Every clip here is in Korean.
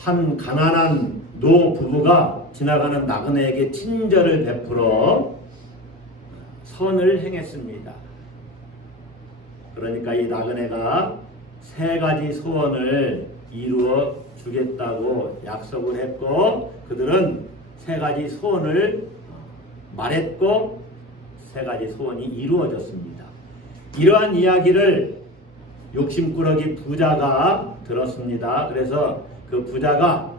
한 가난한 노 부부가 지나가는 나그네에게 친절을 베풀어 선을 행했습니다. 그러니까 이 나그네가 3가지 소원을 이루어 주겠다고 약속을 했고, 그들은 3가지 소원을 말했고 3가지 소원이 이루어졌습니다. 이러한 이야기를 욕심꾸러기 부자가 들었습니다. 그래서 그 부자가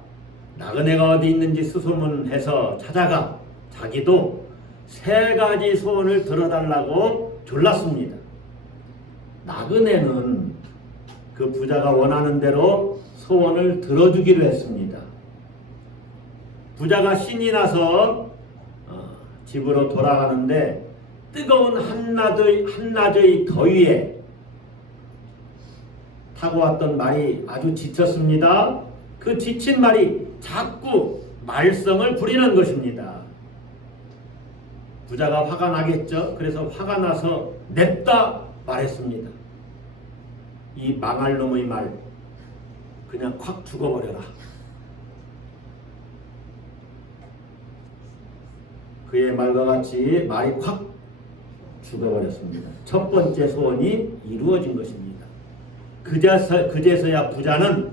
나그네가 어디 있는지 수소문해서 찾아가 자기도 3가지 소원을 들어달라고 졸랐습니다. 나그네는 그 부자가 원하는 대로 소원을 들어주기로 했습니다. 부자가 신이 나서 집으로 돌아가는데 뜨거운 한낮의 더위에 타고 왔던 말이 아주 지쳤습니다. 그 지친 말이 자꾸 말썽을 부리는 것입니다. 부자가 화가 나겠죠. 그래서 화가 나서 냅다 말했습니다. 이 망할 놈의 말 그냥 콱 죽어버려라. 그의 말과 같이 말이 콱 죽어버렸습니다. 첫 번째 소원이 이루어진 것입니다. 그제서야 부자는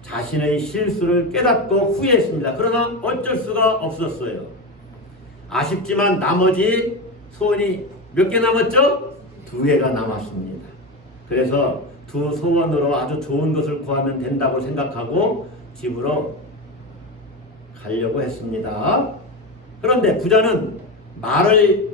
자신의 실수를 깨닫고 후회했습니다. 그러나 어쩔 수가 없었어요. 아쉽지만 나머지 소원이 몇 개 남았죠? 2개가 남았습니다. 그래서 2 소원으로 아주 좋은 것을 구하면 된다고 생각하고 집으로 가려고 했습니다. 그런데 부자는 말이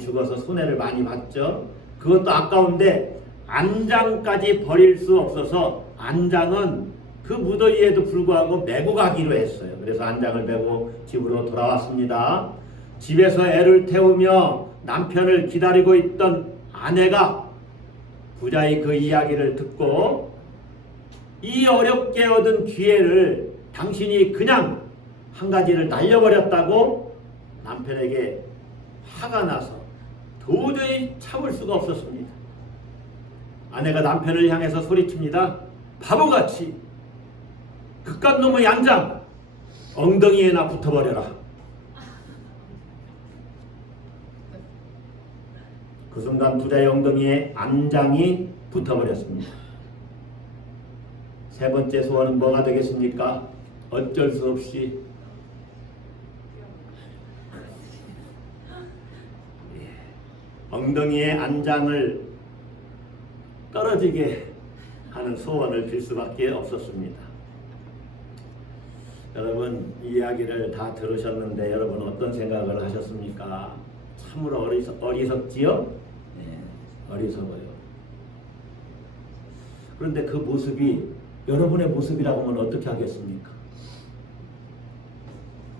죽어서 손해를 많이 봤죠. 그것도 아까운데 안장까지 버릴 수 없어서 안장은 그 무더위에도 불구하고 메고 가기로 했어요. 그래서 안장을 메고 집으로 돌아왔습니다. 집에서 애를 태우며 남편을 기다리고 있던 아내가 부자의 그 이야기를 듣고 이 어렵게 얻은 기회를 당신이 그냥 한 가지를 날려버렸다고 남편에게 화가 나서 도저히 참을 수가 없었습니다. 아내가 남편을 향해서 소리칩니다. 바보같이 그깟 놈의 안장 엉덩이에나 붙어버려라. 그 순간 부자의 엉덩이에 안장이 붙어버렸습니다. 3번째 소원은 뭐가 되겠습니까? 어쩔 수 없이 엉덩이에 안장을 떨어지게 하는 소원을 빌 수밖에 없었습니다. 여러분 이야기를 다 들으셨는데 여러분 어떤 생각을 하셨습니까? 참으로 어리석지요? 네, 어리석어요. 그런데 그 모습이 여러분의 모습이라고 하면 어떻게 하겠습니까?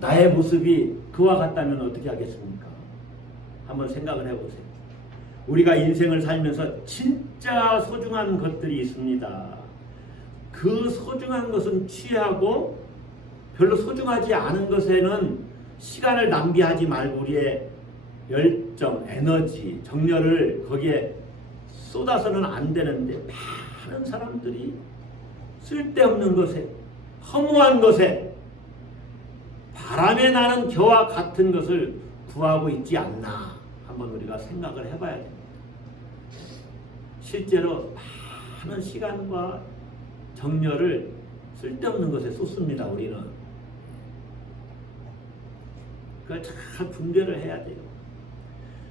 나의 모습이 그와 같다면 어떻게 하겠습니까? 한번 생각을 해보세요. 우리가 인생을 살면서 진짜 소중한 것들이 있습니다. 그 소중한 것은 취하고 별로 소중하지 않은 것에는 시간을 낭비하지 말고 우리의 열정, 에너지, 정열을 거기에 쏟아서는 안 되는데 많은 사람들이 쓸데없는 것에, 허무한 것에, 바람에 나는 겨와 같은 것을 구하고 있지 않나 한번 우리가 생각을 해봐야 됩니다. 실제로 많은 시간과 정열을 쓸데없는 것에 쏟습니다. 우리는 그걸 잘 분별을 해야 돼요.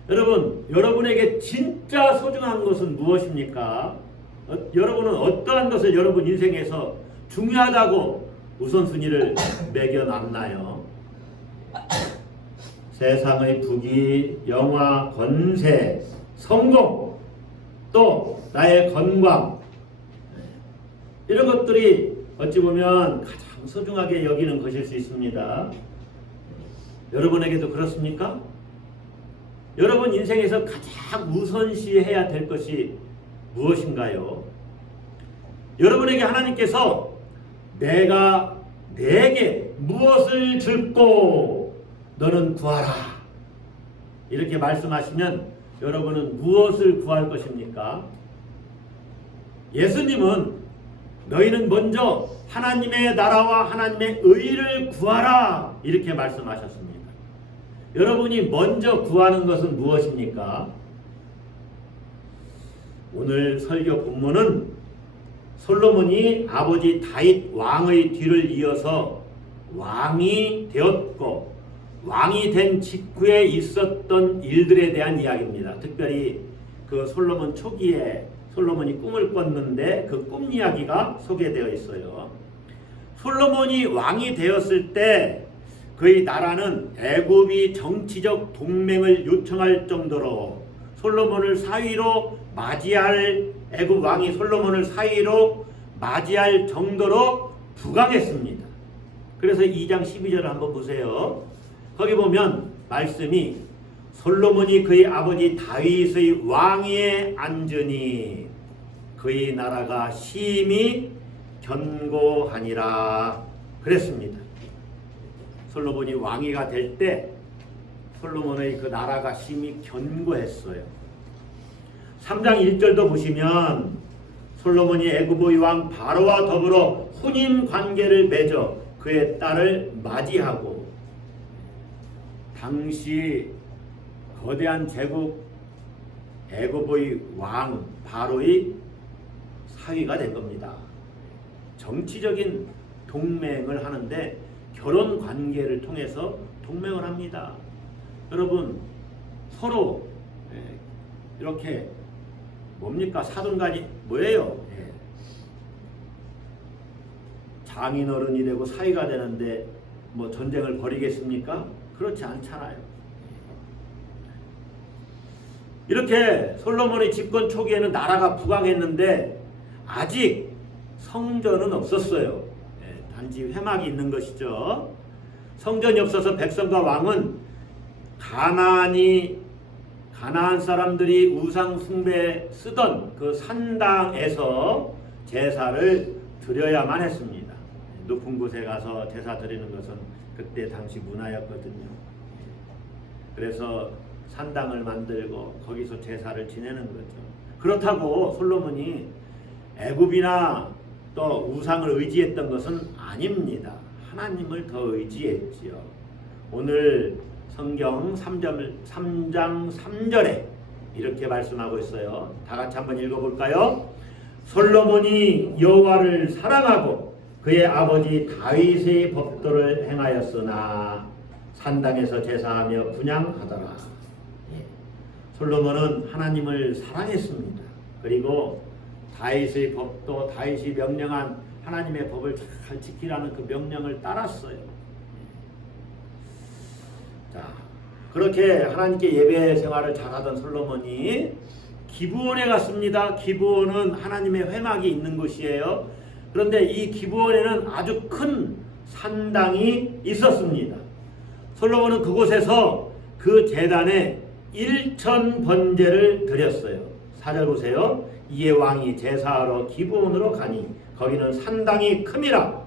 여러분, 여러분에게 진짜 소중한 것은 무엇입니까? 여러분은 어떠한 것을 여러분 인생에서 중요하다고 우선순위를 매겨놨나요? 세상의 부귀, 영화, 권세, 성공, 또 나의 건강, 이런 것들이 어찌 보면 가장 소중하게 여기는 것일 수 있습니다. 여러분에게도 그렇습니까? 여러분 인생에서 가장 우선시해야 될 것이 무엇인가요? 여러분에게 하나님께서 내가 내게 무엇을 줄고 너는 구하라 이렇게 말씀하시면 여러분은 무엇을 구할 것입니까? 예수님은 너희는 먼저 하나님의 나라와 하나님의 의를 구하라 이렇게 말씀하셨습니다. 여러분이 먼저 구하는 것은 무엇입니까? 오늘 설교 본문은 솔로몬이 아버지 다윗 왕의 뒤를 이어서 왕이 되었고 왕이 된 직후에 있었던 일들에 대한 이야기입니다. 특별히 그 솔로몬 초기에 솔로몬이 꿈을 꿨는데 그 꿈 이야기가 소개되어 있어요. 솔로몬이 왕이 되었을 때 그의 나라는 애굽이 정치적 동맹을 요청할 정도로 솔로몬을 사위로 맞이할 애굽 왕이 솔로몬을 사위로 맞이할 정도로 부강했습니다. 그래서 2장 12절을 한번 보세요. 거기 보면 말씀이 솔로몬이 그의 아버지 다윗의 왕위에 앉으니 그의 나라가 심히 견고하니라 그랬습니다. 솔로몬이 왕위가 될 때 솔로몬의 그 나라가 심히 견고했어요. 3장 1절도 보시면 솔로몬이 애굽의 왕 바로와 더불어 혼인 관계를 맺어 그의 딸을 맞이하고 당시 거대한 제국 애굽의 왕 바로의 사위가 된 겁니다. 정치적인 동맹을 하는데 결혼 관계를 통해서 동맹을 합니다. 여러분 서로 이렇게 뭡니까? 사돈간이 뭐예요? 장인어른이 되고 사위가 되는데 뭐 전쟁을 벌이겠습니까? 그렇지 않잖아요. 이렇게 솔로몬의 집권 초기에는 나라가 부강했는데 아직 성전은 없었어요. 단지 회막이 있는 것이죠. 성전이 없어서 백성과 왕은 가나안 사람들이 우상 숭배 쓰던 그 산당에서 제사를 드려야만 했습니다. 높은 곳에 가서 제사 드리는 것은 그때 당시 문화였거든요. 그래서 산당을 만들고 거기서 제사를 지내는 거죠. 그렇다고 솔로몬이 애굽이나 또 우상을 의지했던 것은 아닙니다. 하나님을 더 의지했지요. 오늘 성경 3장 3절에 이렇게 말씀하고 있어요. 다 같이 한번 읽어볼까요? 솔로몬이 여호와를 사랑하고 그의 아버지 다윗의 법도를 행하였으나 산당에서 제사하며 분향하더라. 솔로몬은 하나님을 사랑했습니다. 그리고 다윗의 법도 다윗이 명령한 하나님의 법을 잘 지키라는 그 명령을 따랐어요. 자, 그렇게 하나님께 예배 생활을 잘하던 솔로몬이 기브온에 갔습니다. 기브온은 하나님의 회막이 있는 곳이에요. 그런데 이 기브온에는 아주 큰 산당이 있었습니다. 솔로몬은 그곳에서 그 제단에 1000번제를 드렸어요. 4절 보세요. 이에 왕이 제사하러 기브온으로 가니 거기는 산당이 큼이라.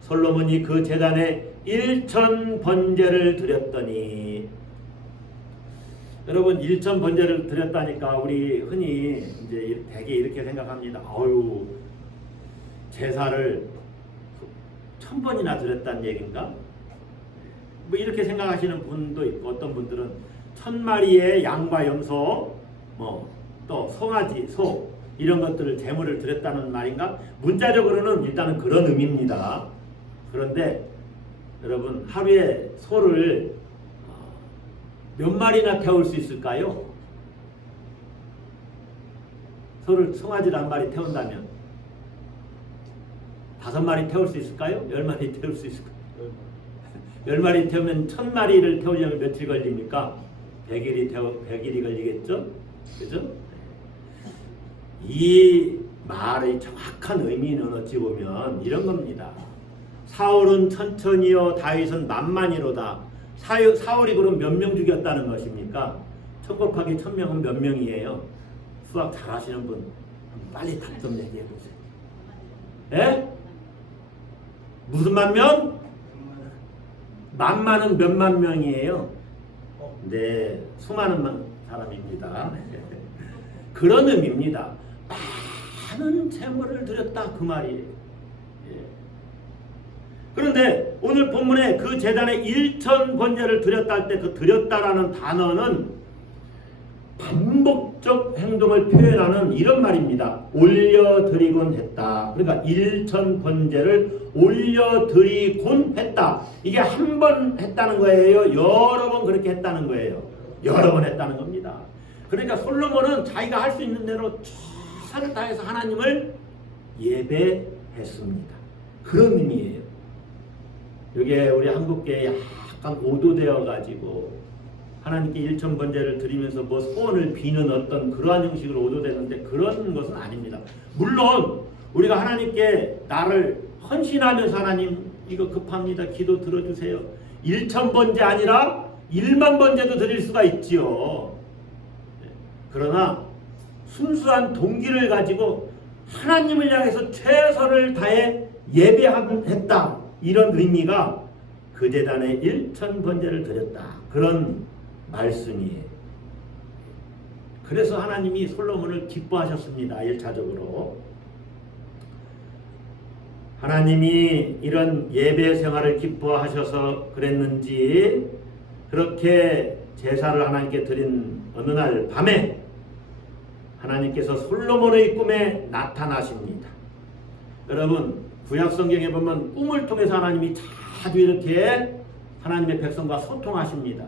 솔로몬이 그 제단에 1000번제를 드렸더니, 여러분 1000번제를 드렸다니까 우리 흔히 이제 대개 이렇게 생각합니다. 아유, 제사를 1000번이나 드렸다는 얘기인가? 뭐 이렇게 생각하시는 분도 있고, 어떤 분들은 1000마리의 양과 염소, 또 송아지, 소 이런 것들을 제물을 드렸다는 말인가? 문자적으로는 일단은 그런 의미입니다. 그런데 여러분 하루에 소를 몇 마리나 태울 수 있을까요? 소를 송아지를 한 마리 태운다면 5마리 태울 수 있을까요? 10마리 태울 수 있을까요? 10마리 태우면 1000마리를 태우려면 며칠 걸립니까? 100일이 걸리겠죠? 그죠? 이 말의 정확한 의미는 어찌 보면 이런 겁니다. 사울은 천천히요 다윗은 만만이로다. 사울이 그럼 몇 명 죽였다는 것입니까? 1000 곱하기 1000명은 몇 명이에요? 수학 잘 하시는 분 빨리 답 좀 얘기해 보세요. 예? 무슨 만명? 만만은 몇만 명이에요? 네, 수많은 사람입니다. 그런 의미입니다. 많은 재물을 드렸다 그 말이에요. 예. 그런데 오늘 본문에 그 제단에 1천 번제를 드렸다 할 때 그 드렸다라는 단어는 반복적 행동을 표현하는 이런 말입니다. 올려드리곤 했다. 그러니까 1천 번제를 올려드리곤 했다. 이게 한 번 했다는 거예요? 여러 번 그렇게 했다는 거예요? 여러 번 했다는 겁니다. 그러니까 솔로몬은 자기가 할 수 있는 대로 최선을 다해서 하나님을 예배했습니다. 그런 의미예요. 이게 우리 한국교회에 약간 오도되어 가지고 하나님께 1천 번제를 드리면서 뭐 소원을 비는 어떤 그러한 형식으로 오도되는데 그런 것은 아닙니다. 물론 우리가 하나님께 나를 헌신하면서 하나님 이거 급합니다. 기도 들어주세요. 1천 번제 아니라 1만 번제도 드릴 수가 있지요. 그러나 순수한 동기를 가지고 하나님을 향해서 최선을 다해 예배했다. 이런 의미가 그 제단에 1천 번제를 드렸다. 그런 말씀이에요. 그래서 하나님이 솔로몬을 기뻐하셨습니다. 1차적으로. 하나님이 이런 예배 생활을 기뻐하셔서 그랬는지 그렇게 제사를 하나님께 드린 어느 날 밤에 하나님께서 솔로몬의 꿈에 나타나십니다. 여러분 구약 성경에 보면 꿈을 통해서 하나님이 자주 이렇게 하나님의 백성과 소통하십니다.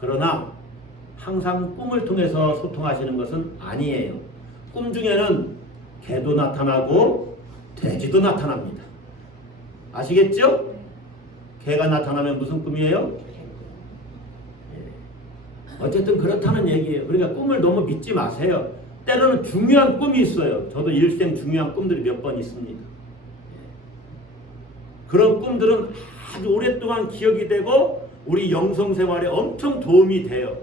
그러나 항상 꿈을 통해서 소통하시는 것은 아니에요. 꿈 중에는 개도 나타나고 돼지도 나타납니다. 아시겠죠? 개가 나타나면 무슨 꿈이에요? 어쨌든 그렇다는 얘기예요. 그러니까 꿈을 너무 믿지 마세요. 때로는 중요한 꿈이 있어요. 저도 일생 중요한 꿈들이 몇 번 있습니다. 그런 꿈들은 아주 오랫동안 기억이 되고 우리 영성 생활에 엄청 도움이 돼요.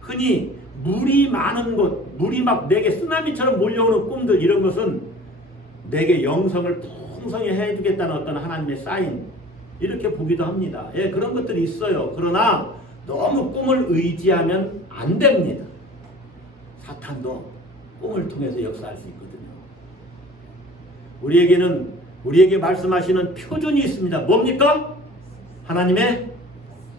흔히 물이 많은 곳, 물이 막 내게 쓰나미처럼 몰려오는 꿈들 이런 것은 내게 영성을 풍성히 해주겠다는 어떤 하나님의 사인 이렇게 보기도 합니다. 예, 그런 것들이 있어요. 그러나 너무 꿈을 의지하면 안 됩니다. 사탄도 꿈을 통해서 역사할 수 있거든요. 우리에게 말씀하시는 표준이 있습니다. 뭡니까? 하나님의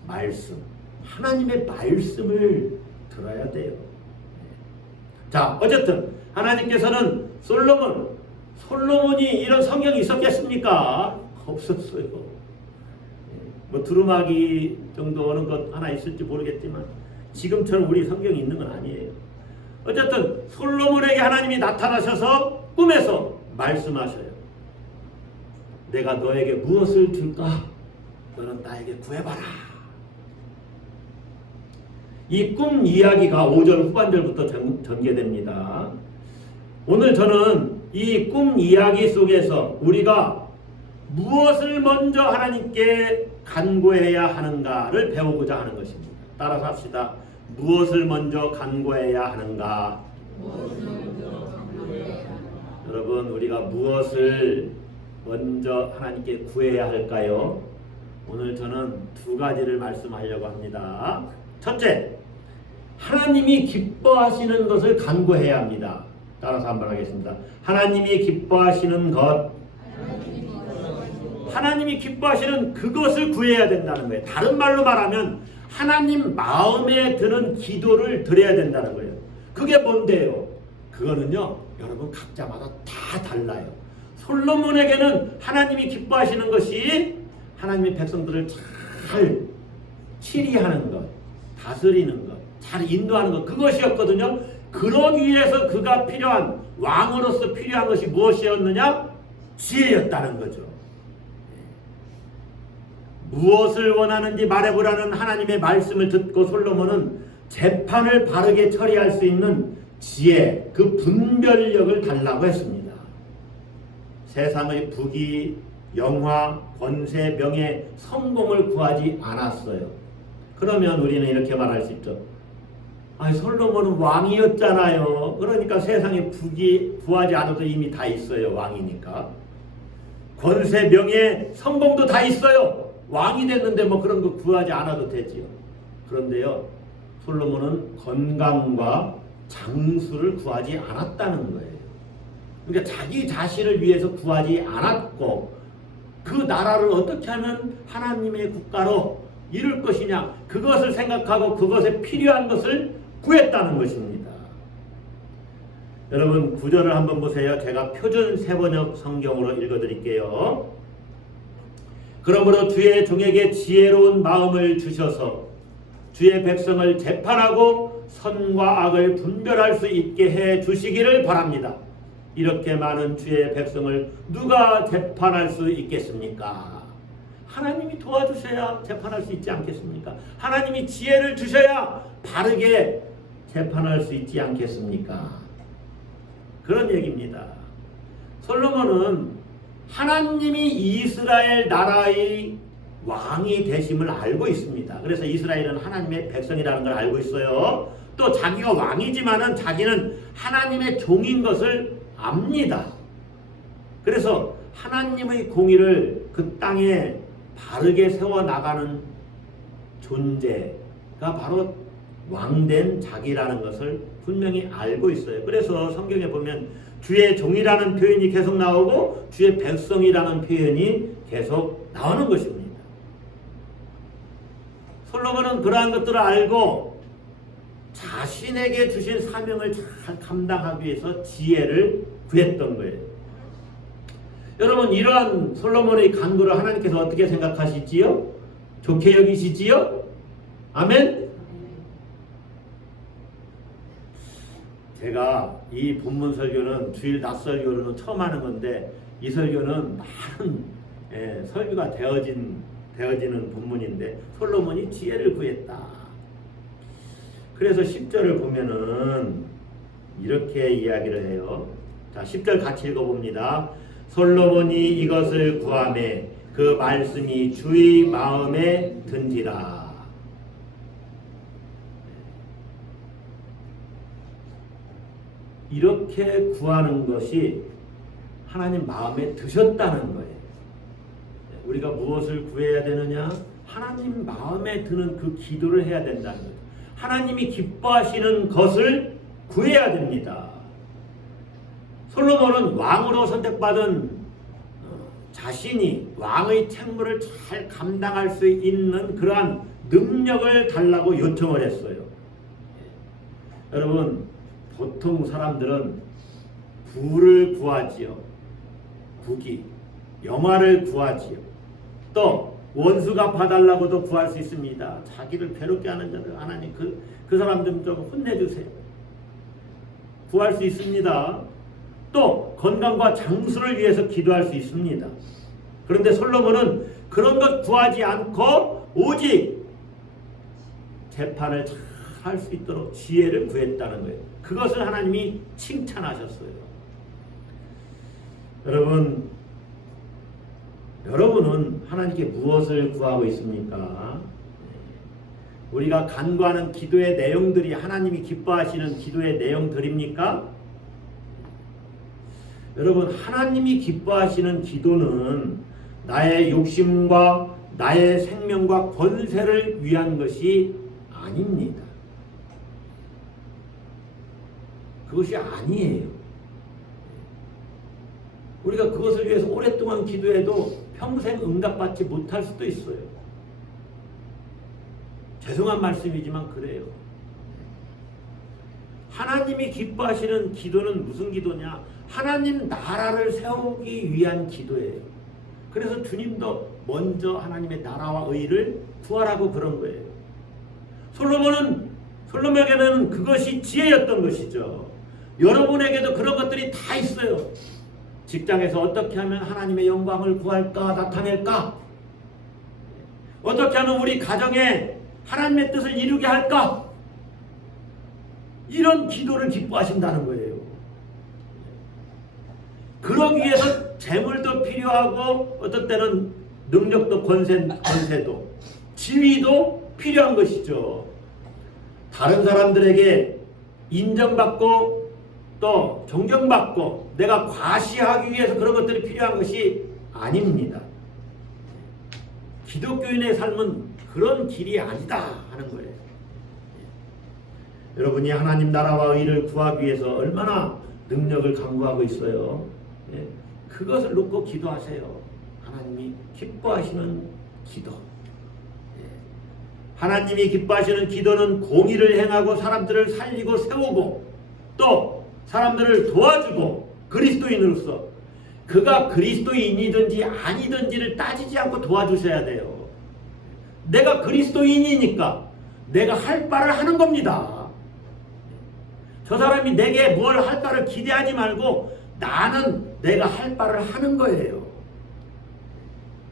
말씀. 하나님의 말씀을 들어야 돼요. 자, 어쨌든 하나님께서는 솔로몬이 이런 성경이 있었겠습니까? 없었어요. 뭐 두루마기 정도 오는 것 하나 있을지 모르겠지만 지금처럼 우리 성경이 있는 건 아니에요. 어쨌든 솔로몬에게 하나님이 나타나셔서 꿈에서 말씀하셔요. 내가 너에게 무엇을 줄까? 너는 나에게 구해봐라. 이 꿈 이야기가 5절 후반절부터 전개됩니다. 오늘 저는 이 꿈 이야기 속에서 우리가 무엇을 먼저 하나님께 간구해야 하는가를 배우고자 하는 것입니다. 따라서 합시다. 무엇을 먼저 간구해야 하는가? 여러분, 우리가 무엇을 먼저 하나님께 구해야 할까요? 오늘 저는 두 가지를 말씀하려고 합니다. 첫째, 하나님이 기뻐하시는 것을 간구해야 합니다. 따라서 한번 하겠습니다. 하나님이 기뻐하시는 것, 하나님이 기뻐하시는 그것을 구해야 된다는 거예요. 다른 말로 말하면 하나님 마음에 드는 기도를 드려야 된다는 거예요. 그게 뭔데요? 그거는요, 여러분 각자마다 다 달라요. 솔로몬에게는 하나님이 기뻐하시는 것이 하나님의 백성들을 잘 치리하는 것, 다스리는 것, 잘 인도하는 것, 그것이었거든요. 그러기 위해서 그가 필요한, 왕으로서 필요한 것이 무엇이었느냐? 지혜였다는 거죠. 무엇을 원하는지 말해보라는 하나님의 말씀을 듣고 솔로몬은 재판을 바르게 처리할 수 있는 지혜, 그 분별력을 달라고 했습니다. 세상의 부귀, 영화, 권세, 명예, 성공을 구하지 않았어요. 그러면 우리는 이렇게 말할 수 있죠. 솔로몬은 왕이었잖아요. 그러니까 세상에 부귀 구하지 않아도 이미 다 있어요. 왕이니까. 권세, 명예, 성공도 다 있어요. 왕이 됐는데 뭐 그런 거 구하지 않아도 되지요. 그런데요, 솔로몬은 건강과 장수를 구하지 않았다는 거예요. 그러니까 자기 자신을 위해서 구하지 않았고 그 나라를 어떻게 하면 하나님의 국가로 이룰 것이냐 그것을 생각하고 그것에 필요한 것을 구했다는 것입니다. 여러분 구절을 한번 보세요. 제가 표준 세번역 성경으로 읽어드릴게요. 그러므로 주의 종에게 지혜로운 마음을 주셔서 주의 백성을 재판하고 선과 악을 분별할 수 있게 해 주시기를 바랍니다. 이렇게 많은 주의 백성을 누가 재판할 수 있겠습니까? 하나님이 도와주셔야 재판할 수 있지 않겠습니까? 하나님이 지혜를 주셔야 바르게 재판할 수 있지 않겠습니까? 그런 얘기입니다. 솔로몬은 하나님이 이스라엘 나라의 왕이 되심을 알고 있습니다. 그래서 이스라엘은 하나님의 백성이라는 걸 알고 있어요. 또 자기가 왕이지만은 자기는 하나님의 종인 것을 압니다. 그래서 하나님의 공의를 그 땅에 바르게 세워나가는 존재가 바로 왕된 자기라는 것을 분명히 알고 있어요. 그래서 성경에 보면 주의 종이라는 표현이 계속 나오고 주의 백성이라는 표현이 계속 나오는 것입니다. 솔로몬은 그러한 것들을 알고 자신에게 주신 사명을 잘 감당하기 위해서 지혜를 구했던 거예요. 여러분 이러한 솔로몬의 간구를 하나님께서 어떻게 생각하시지요? 좋게 여기시지요? 아멘? 제가 이 본문 설교는 주일 낮 설교로는 처음 하는 건데 이 설교는 많은 설교가 되어지는 본문인데 솔로몬이 지혜를 구했다. 그래서 10절을 보면은 이렇게 이야기를 해요. 자, 10절 같이 읽어봅니다. 솔로몬이 이것을 구하매 그 말씀이 주의 마음에 든지라. 이렇게 구하는 것이 하나님 마음에 드셨다는 거예요. 우리가 무엇을 구해야 되느냐? 하나님 마음에 드는 그 기도를 해야 된다는 거예요. 하나님이 기뻐하시는 것을 구해야 됩니다. 솔로몬은 왕으로 선택받은 자신이 왕의 책무를 잘 감당할 수 있는 그러한 능력을 달라고 요청을 했어요. 여러분 보통 사람들은 부를 구하지요. 부귀, 영화를 구하지요. 또 원수가 봐달라고도 구할 수 있습니다. 자기를 괴롭게 하는 자들 하나님 그 사람들 좀 혼내주세요. 구할 수 있습니다. 또 건강과 장수를 위해서 기도할 수 있습니다. 그런데 솔로몬은 그런 것 구하지 않고 오직 재판을 잘 할 수 있도록 지혜를 구했다는 거예요. 그것을 하나님이 칭찬하셨어요. 여러분은 하나님께 무엇을 구하고 있습니까? 우리가 간구하는 기도의 내용들이 하나님이 기뻐하시는 기도의 내용들입니까? 여러분 하나님이 기뻐하시는 기도는 나의 욕심과 나의 생명과 권세를 위한 것이 아닙니다. 그것이 아니에요. 우리가 그것을 위해서 오랫동안 기도해도 평생 응답받지 못할 수도 있어요. 죄송한 말씀이지만 그래요. 하나님이 기뻐하시는 기도는 무슨 기도냐? 하나님 나라를 세우기 위한 기도예요. 그래서 주님도 먼저 하나님의 나라와 의를 구하라고 그런 거예요. 솔로몬에게는 그것이 지혜였던 것이죠. 여러분에게도 그런 것들이 다 있어요. 직장에서 어떻게 하면 하나님의 영광을 구할까, 나타낼까? 어떻게 하면 우리 가정에 하나님의 뜻을 이루게 할까? 이런 기도를 기뻐하신다는 거예요. 그러기 위해서 재물도 필요하고 어떤 때는 능력도 권세도 지위도 필요한 것이죠. 다른 사람들에게 인정받고 또 존경받고 내가 과시하기 위해서 그런 것들이 필요한 것이 아닙니다. 기독교인의 삶은 그런 길이 아니다 하는 거예요. 여러분이 하나님 나라와 의를 구하기 위해서 얼마나 능력을 강구하고 있어요. 예, 그것을 놓고 기도하세요. 하나님이 기뻐하시는 기도. 예, 하나님이 기뻐하시는 기도는 공의를 행하고 사람들을 살리고 세우고 또 사람들을 도와주고 그리스도인으로서 그가 그리스도인이든지 아니든지를 따지지 않고 도와주셔야 돼요. 내가 그리스도인이니까 내가 할 바를 하는 겁니다. 저 사람이 내게 뭘 할까를 기대하지 말고 나는 내가 할 바를 하는 거예요.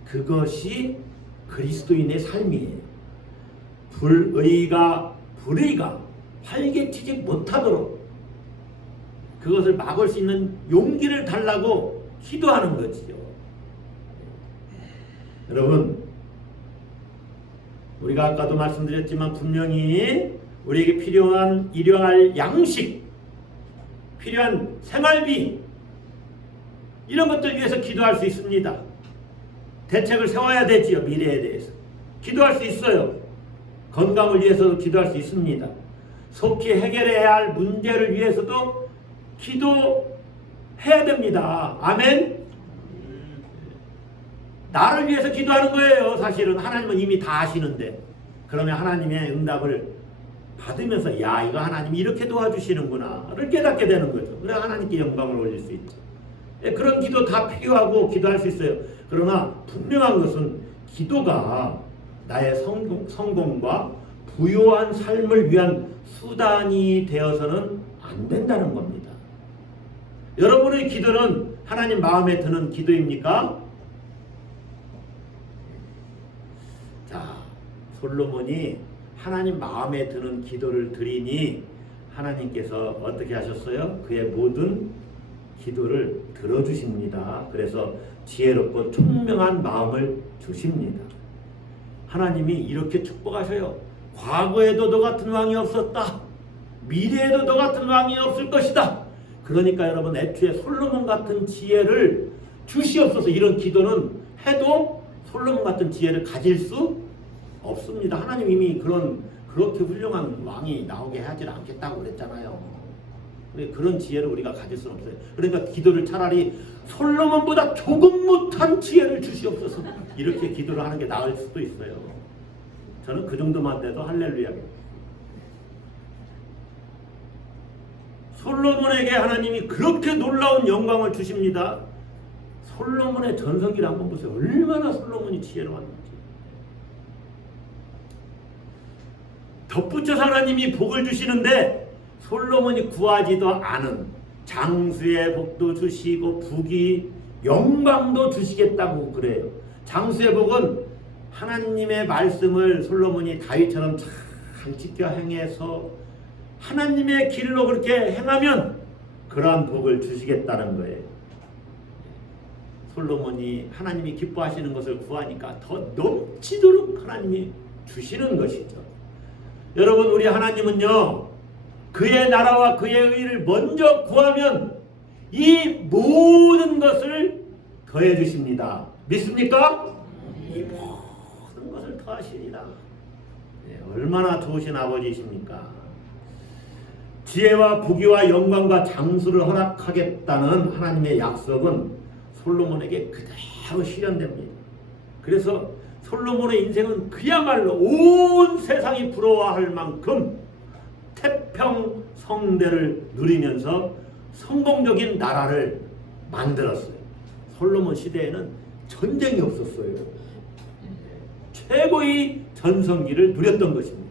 그것이 그리스도인의 삶이에요. 불의가 활개치지 못하도록 그것을 막을 수 있는 용기를 달라고 기도하는 거지요. 여러분, 우리가 아까도 말씀드렸지만 분명히 우리에게 필요한 일용할 양식, 필요한 생활비 이런 것들 위해서 기도할 수 있습니다. 대책을 세워야 되지요. 미래에 대해서 기도할 수 있어요. 건강을 위해서도 기도할 수 있습니다. 속히 해결해야 할 문제를 위해서도 기도해야 됩니다. 아멘. 나를 위해서 기도하는 거예요. 사실은 하나님은 이미 다 아시는데 그러면 하나님의 응답을 받으면서 야 이거 하나님이 이렇게 도와주시는구나를 깨닫게 되는 거죠. 그래 하나님께 영광을 올릴 수 있죠. 그런 기도 다 필요하고 기도할 수 있어요. 그러나 분명한 것은 기도가 나의 성공과 부요한 삶을 위한 수단이 되어서는 안 된다는 겁니다. 여러분의 기도는 하나님 마음에 드는 기도입니까? 자, 솔로몬이 하나님 마음에 드는 기도를 드리니 하나님께서 어떻게 하셨어요? 그의 모든 기도를 들어주십니다. 그래서 지혜롭고 총명한 마음을 주십니다. 하나님이 이렇게 축복하셔요. 과거에도 너 같은 왕이 없었다. 미래에도 너 같은 왕이 없을 것이다. 그러니까 여러분 애초에 솔로몬 같은 지혜를 주시옵소서. 이런 기도는 해도 솔로몬 같은 지혜를 가질 수 없습니다. 하나님 이미 그렇게 훌륭한 왕이 나오게 하지 않겠다고 그랬잖아요. 그런 지혜를 우리가 가질 수는 없어요. 그러니까 기도를 차라리 솔로몬보다 조금 못한 지혜를 주시옵소서. 이렇게 기도를 하는 게 나을 수도 있어요. 저는 그 정도만 돼도 할렐루야. 솔로몬에게 하나님이 그렇게 놀라운 영광을 주십니다. 솔로몬의 전성기를 한번 보세요. 얼마나 솔로몬이 지혜로웠는지. 덧붙여서 하나님이 복을 주시는데 솔로몬이 구하지도 않은 장수의 복도 주시고 부귀 영광도 주시겠다고 그래요. 장수의 복은 하나님의 말씀을 솔로몬이 다윗처럼 잘 지켜 행해서 하나님의 길로 그렇게 행하면 그러한 복을 주시겠다는 거예요. 솔로몬이 하나님이 기뻐하시는 것을 구하니까 더 넘치도록 하나님이 주시는 것이죠. 여러분 우리 하나님은요 그의 나라와 그의 의를 먼저 구하면 이 모든 것을 더해 주십니다. 믿습니까? 이 모든 것을 더하시리라. 얼마나 좋으신 아버지이십니까? 지혜와 부귀와 영광과 장수를 허락하겠다는 하나님의 약속은 솔로몬에게 그대로 실현됩니다. 그래서 솔로몬의 인생은 그야말로 온 세상이 부러워할 만큼 태평성대를 누리면서 성공적인 나라를 만들었어요. 솔로몬 시대에는 전쟁이 없었어요. 최고의 전성기를 누렸던 것입니다.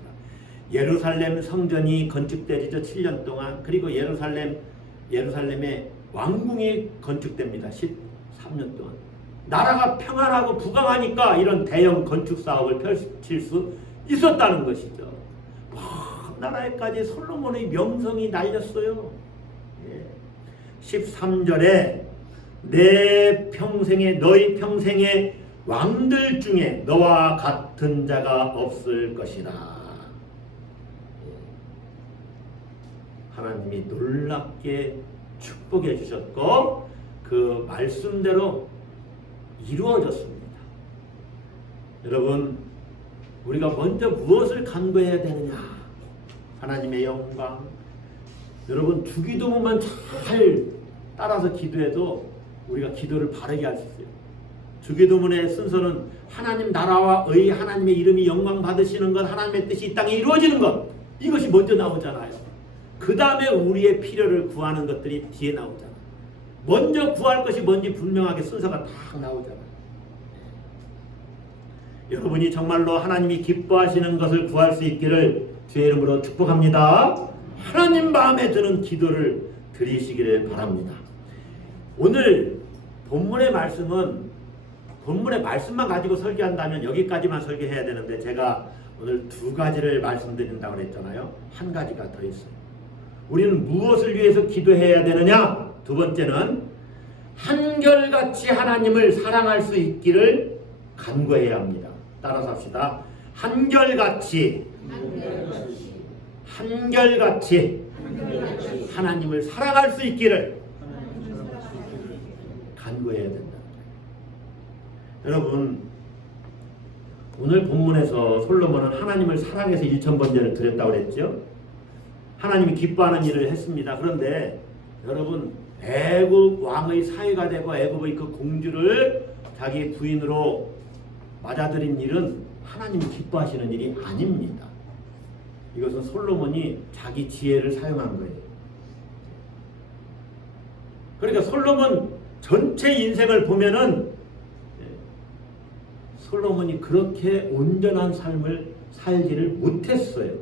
예루살렘 성전이 건축되죠. 7년 동안. 그리고 예루살렘의 왕궁이 건축됩니다. 13년 동안. 나라가 평안하고 부강하니까 이런 대형 건축 사업을 펼칠 수 있었다는 것이죠. 나라에까지 솔로몬의 명성이 날렸어요. 13절에 너희 평생에 왕들 중에 너와 같은 자가 없을 것이라. 하나님이 놀랍게 축복해 주셨고 그 말씀대로 이루어졌습니다. 여러분 우리가 먼저 무엇을 간구해야 되느냐? 하나님의 영광, 여러분 주기도문만 잘 따라서 기도해도 우리가 기도를 바르게 할 수 있어요. 주기도문의 순서는 하나님 나라와 의 하나님의 이름이 영광 받으시는 것, 하나님의 뜻이 이 땅에 이루어지는 것, 이것이 먼저 나오잖아요. 그 다음에 우리의 필요를 구하는 것들이 뒤에 나오잖아요. 먼저 구할 것이 뭔지 분명하게 순서가 딱 나오잖아요. 여러분이 정말로 하나님이 기뻐하시는 것을 구할 수 있기를 주의 이름으로 축복합니다. 하나님 마음에 드는 기도를 드리시기를 바랍니다. 오늘 본문의 말씀만 가지고 설교한다면 여기까지만 설교해야 되는데 제가 오늘 두 가지를 말씀드린다고 그랬잖아요. 한 가지가 더 있어요. 우리는 무엇을 위해서 기도해야 되느냐? 두 번째는 한결같이 하나님을 사랑할 수 있기를 간구해야 합니다. 따라서 합시다. 한결같이 하나님을 사랑할 수 있기를 간구해야 된다. 여러분, 오늘 본문에서 솔로몬은 하나님을 사랑해서 1000번제를 드렸다고 그랬죠. 하나님이 기뻐하는 일을 했습니다. 그런데 여러분, 애굽 왕의 사위가 되고 애굽의 그 공주를 자기 부인으로 맞아들인 일은 하나님이 기뻐하시는 일이 아닙니다. 이것은 솔로몬이 자기 지혜를 사용한 거예요. 그러니까 솔로몬 전체 인생을 보면은 솔로몬이 그렇게 온전한 삶을 살지를 못했어요.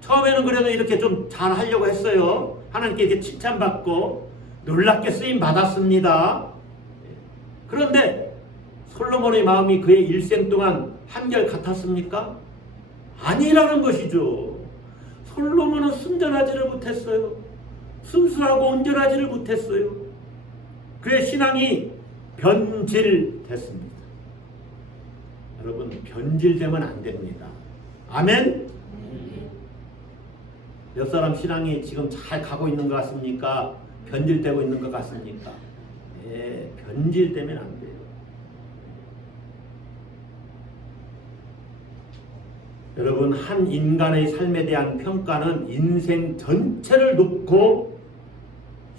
처음에는 그래도 이렇게 좀 잘하려고 했어요. 하나님께 이렇게 칭찬받고 놀랍게 쓰임 받았습니다. 그런데 솔로몬의 마음이 그의 일생 동안 한결 같았습니까? 아니라는 것이죠. 솔로몬은 순전하지를 못했어요. 순수하고 온전하지를 못했어요. 그의 신앙이 변질됐습니다. 여러분, 변질되면 안 됩니다. 아멘? 몇 사람 신앙이 지금 잘 가고 있는 것 같습니까? 변질되고 있는 것 같습니까? 예, 변질되면 안 돼요. 여러분, 한 인간의 삶에 대한 평가는 인생 전체를 놓고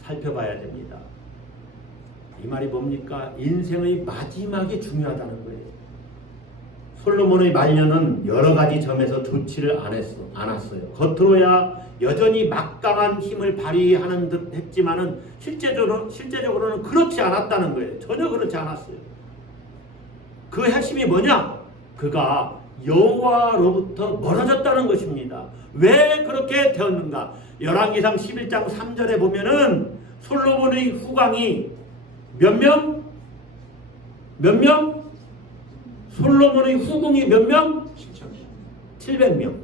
살펴봐야 됩니다. 이 말이 뭡니까? 인생의 마지막이 중요하다는 거예요. 솔로몬의 말년은 여러 가지 점에서 좋지를 않았어요. 겉으로야 여전히 막강한 힘을 발휘하는 듯 했지만은 실제적으로는 그렇지 않았다는 거예요. 전혀 그렇지 않았어요. 그 핵심이 뭐냐? 그가 여호와로부터 멀어졌다는 것입니다. 왜 그렇게 되었는가? 열왕기상 11장 3절에 보면은 솔로몬의 후광이 몇 명? 솔로몬의 후궁이 몇 명? 700명.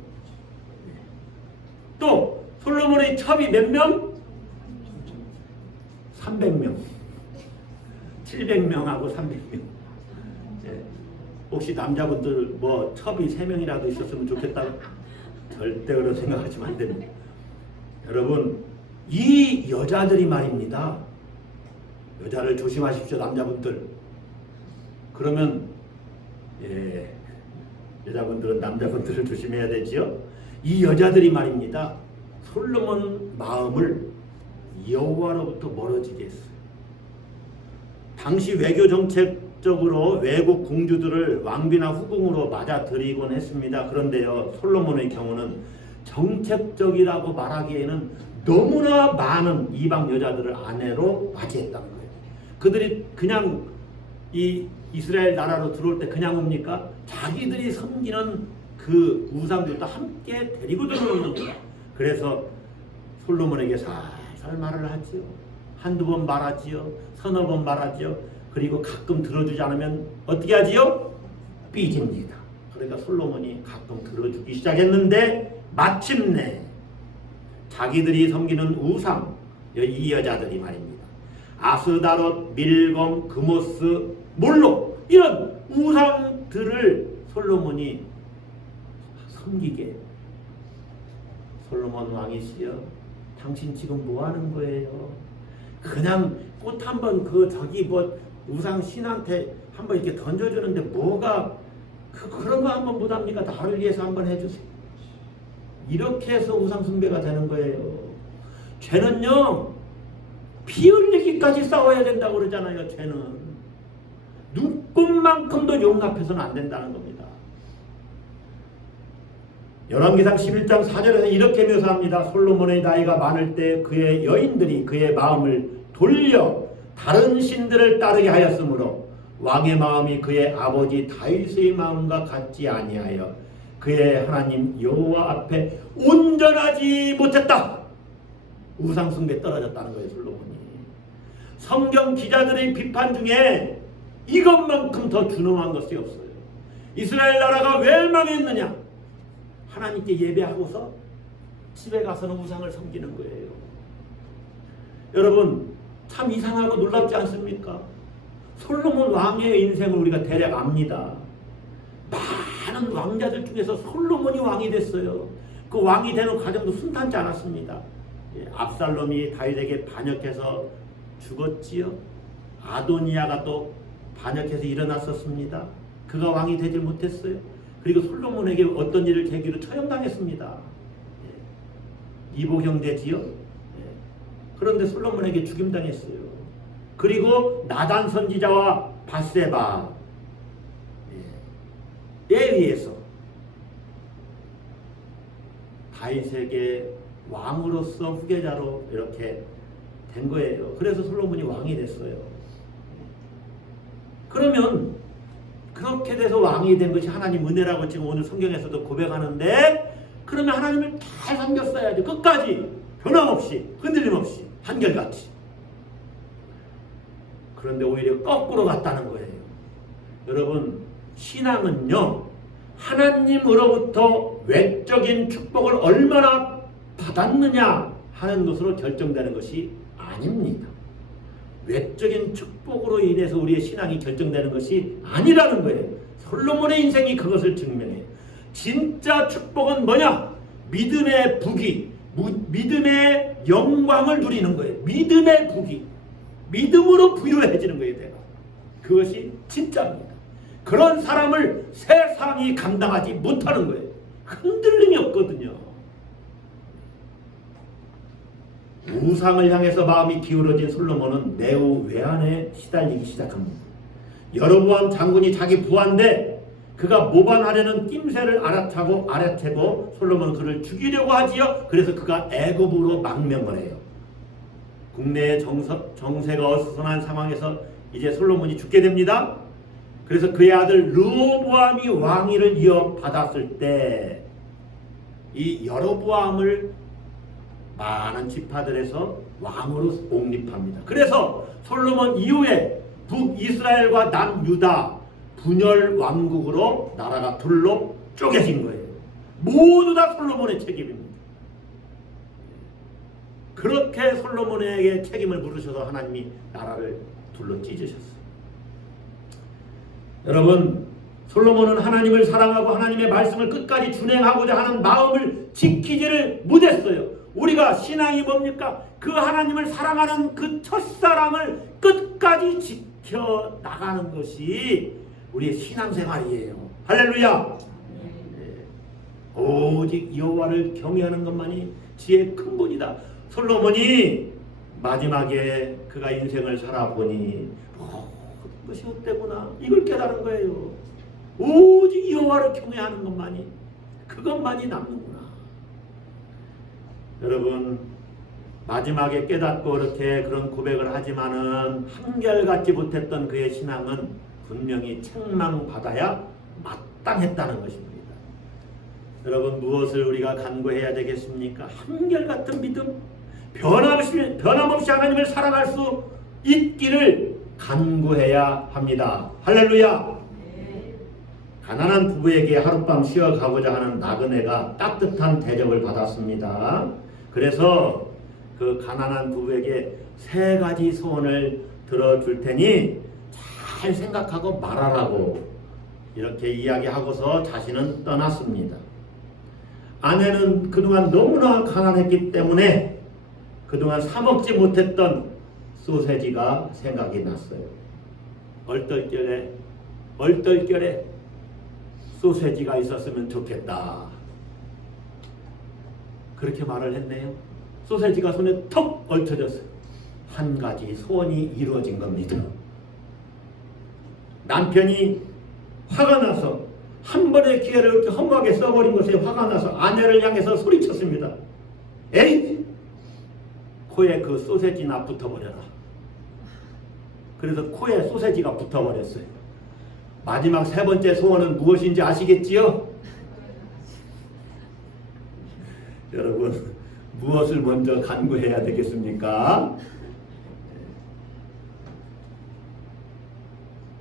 또 솔로몬의 첩이 몇 명? 300명. 700명하고 300명. 혹시 남자분들 뭐 첩이 3명이라도 있었으면 좋겠다, 절대 그런 생각하시면 안 됩니다. 여러분, 이 여자들이 말입니다. 여자를 조심하십시오, 남자분들. 그러면 여자분들은 남자분들을 조심해야 되지요. 이 여자들이 말입니다. 솔로몬 마음을 여호와로부터 멀어지게 했어요. 당시 외교 정책적으로 외국 공주들을 왕비나 후궁으로 맞아들이곤 했습니다. 그런데요, 솔로몬의 경우는 정책적이라고 말하기에는 너무나 많은 이방 여자들을 아내로 맞이했다는 거예요. 그들이 그냥 이 이스라엘 나라로 들어올 때 그냥 옵니까? 자기들이 섬기는 그 우상들도 함께 데리고 들어오는 거야. 그래서 솔로몬에게 살살 말을 하지요. 한두 번 말하지요. 서너 번 말하지요. 그리고 가끔 들어주지 않으면 어떻게 하지요? 삐집니다. 그러니까 솔로몬이 가끔 들어주기 시작했는데 마침내 자기들이 섬기는 우상, 이 여자들이 말입니다. 아스다롯, 밀검, 그모스, 몰록, 이런 우상들을 솔로몬이 섬기게. 솔로몬 왕이시여, 당신 지금 뭐 하는 거예요? 그냥 꽃 한번 저기 뭐 우상 신한테 한번 이렇게 던져주는데 뭐가 그런 거 한번 못합니까? 나를 위해서 한번 해주세요. 이렇게 해서 우상 숭배가 되는 거예요. 죄는요, 피 흘리기까지 싸워야 된다고 그러잖아요. 죄는 눈꽃만큼도 용납해서는 안 된다는 겁니다. 열왕기상 11장 4절에서 이렇게 묘사합니다. 솔로몬의 나이가 많을 때 그의 여인들이 그의 마음을 돌려 다른 신들을 따르게 하였으므로 왕의 마음이 그의 아버지 다윗의 마음과 같지 아니하여 그의 하나님 여호와 앞에 온전하지 못했다. 우상 숭배에 떨어졌다는 거예요. 솔로몬이. 성경 기자들의 비판 중에 이것만큼 더 준엄한 것이 없어요. 이스라엘 나라가 왜 망했느냐? 하나님께 예배하고서 집에 가서는 우상을 섬기는 거예요. 여러분, 참 이상하고 놀랍지 않습니까? 솔로몬 왕의 인생을 우리가 대략 압니다. 많은 왕자들 중에서 솔로몬이 왕이 됐어요. 그 왕이 되는 과정도 순탄치 않았습니다. 압살롬이 다윗에게 반역해서 죽었지요. 아도니아가 또 반역해서 일어났었습니다. 그가 왕이 되질 못했어요. 그리고 솔로몬에게 어떤 일을 계기로 처형당했습니다. 이보 형제지요. 그런데 솔로몬에게 죽임당했어요. 그리고 나단 선지자와 밧세바에 의해서 다윗에게 왕으로서 후계자로 이렇게 된 거예요. 그래서 솔로몬이 왕이 됐어요. 그러면 그렇게 돼서 왕이 된 것이 하나님 은혜라고 지금 오늘 성경에서도 고백하는데, 그러면 하나님을 잘 섬겼어야죠. 끝까지 변함없이 흔들림 없이 한결같이. 그런데 오히려 거꾸로 갔다는 거예요. 여러분, 신앙은요, 하나님으로부터 외적인 축복을 얼마나 받았느냐 하는 것으로 결정되는 것이 아닙니다. 외적인 축복으로 인해서 우리의 신앙이 결정되는 것이 아니라는 거예요. 솔로몬의 인생이 그것을 증명해요. 진짜 축복은 뭐냐? 믿음의 부귀, 믿음의 영광을 누리는 거예요. 믿음의 부귀, 믿음으로 부유해지는 거예요. 내가. 그것이 진짜입니다. 그런 사람을 세상이 감당하지 못하는 거예요. 흔들림이 없거든요. 우상을 향해서 마음이 기울어진 솔로몬은 매우 외환에 시달리기 시작합니다. 여로보암 장군이 자기 부하인데 그가 모반하려는 낌새를 알아채고 솔로몬은 그를 죽이려고 하지요. 그래서 그가 애굽으로 망명을 해요. 국내의 정세가 어수선한 상황에서 이제 솔로몬이 죽게 됩니다. 그래서 그의 아들 르호보암이 왕위를 이어받았을 때 이 여로보암을 많은 지파들에서 왕으로 옹립합니다. 그래서 솔로몬 이후에 북이스라엘과 남유다 분열 왕국으로 나라가 둘로 쪼개진 거예요. 모두 다 솔로몬의 책임입니다. 그렇게 솔로몬에게 책임을 물으셔서 하나님이 나라를 둘로 찢으셨어요. 여러분, 솔로몬은 하나님을 사랑하고 하나님의 말씀을 끝까지 준행하고자 하는 마음을 지키지를 못했어요. 우리가 신앙이 뭡니까? 그 하나님을 사랑하는 그 첫사랑을 끝까지 지켜나가는 것이 우리의 신앙생활이에요. 할렐루야. 오직 여호와를 경외하는 것만이 지혜의 근본이다. 솔로몬이 마지막에 그가 인생을 살아보니 그것이 헛되구나, 이걸 깨달은 거예요. 오직 여호와를 경외하는 것만이, 그것만이 남는구나. 여러분, 마지막에 깨닫고 그렇게 그런 고백을 하지만은 한결같지 못했던 그의 신앙은 분명히 책망받아야 마땅했다는 것입니다. 여러분, 무엇을 우리가 간구해야 되겠습니까? 한결같은 믿음, 변함없이 하나님을 사랑할 수 있기를 간구해야 합니다. 할렐루야. 가난한 부부에게 하룻밤 쉬어가고자 하는 나그네가 따뜻한 대접을 받았습니다. 그래서 그 가난한 부부에게 3가지 소원을 들어줄 테니 잘 생각하고 말하라고 이렇게 이야기하고서 자신은 떠났습니다. 아내는 그동안 너무나 가난했기 때문에 그동안 사 먹지 못했던 소세지가 생각이 났어요. 얼떨결에 소세지가 있었으면 좋겠다, 그렇게 말을 했네요. 소세지가 손에 턱 얹혀졌어요. 한 가지 소원이 이루어진 겁니다. 남편이 화가 나서 한 번의 기회를 이렇게 허무하게 써버린 것에 화가 나서 아내를 향해서 소리쳤습니다. 에이! 코에 그 소세지나 붙어버려라. 그래서 코에 소세지가 붙어버렸어요. 마지막 세 번째 소원은 무엇인지 아시겠지요? 여러분, 무엇을 먼저 간구해야 되겠습니까?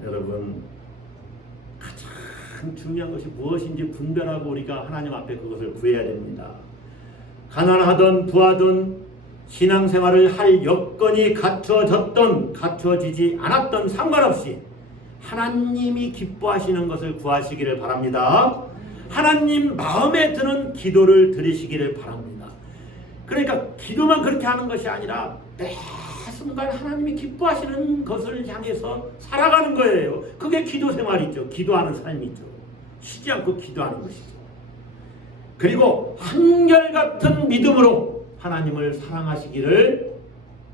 여러분, 가장 중요한 것이 무엇인지 분별하고 우리가 하나님 앞에 그것을 구해야 됩니다. 가난하든 부하든 신앙생활을 할 여건이 갖춰졌던 갖춰지지 않았던 상관없이 하나님이 기뻐하시는 것을 구하시기를 바랍니다. 하나님 마음에 드는 기도를 드리시기를 바랍니다. 그러니까 기도만 그렇게 하는 것이 아니라 매 순간 하나님이 기뻐하시는 것을 향해서 살아가는 거예요. 그게 기도 생활이죠. 기도하는 삶이죠. 쉬지 않고 기도하는 것이죠. 그리고 한결같은 믿음으로 하나님을 사랑하시기를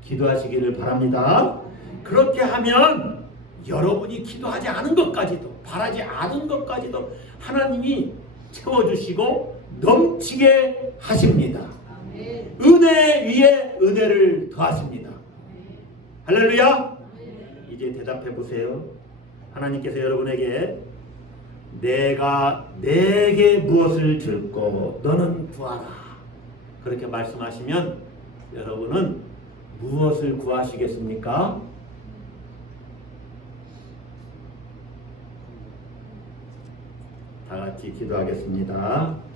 기도하시기를 바랍니다. 그렇게 하면 여러분이 기도하지 않은 것까지도 바라지 않은 것까지도 하나님이 채워주시고 넘치게 하십니다. 은혜 위에 은혜를 더하십니다. 할렐루야. 이제 대답해 보세요. 하나님께서 여러분에게 내가 내게 무엇을 줄고 너는 구하라 그렇게 말씀하시면 여러분은 무엇을 구하시겠습니까? 다 같이 기도하겠습니다.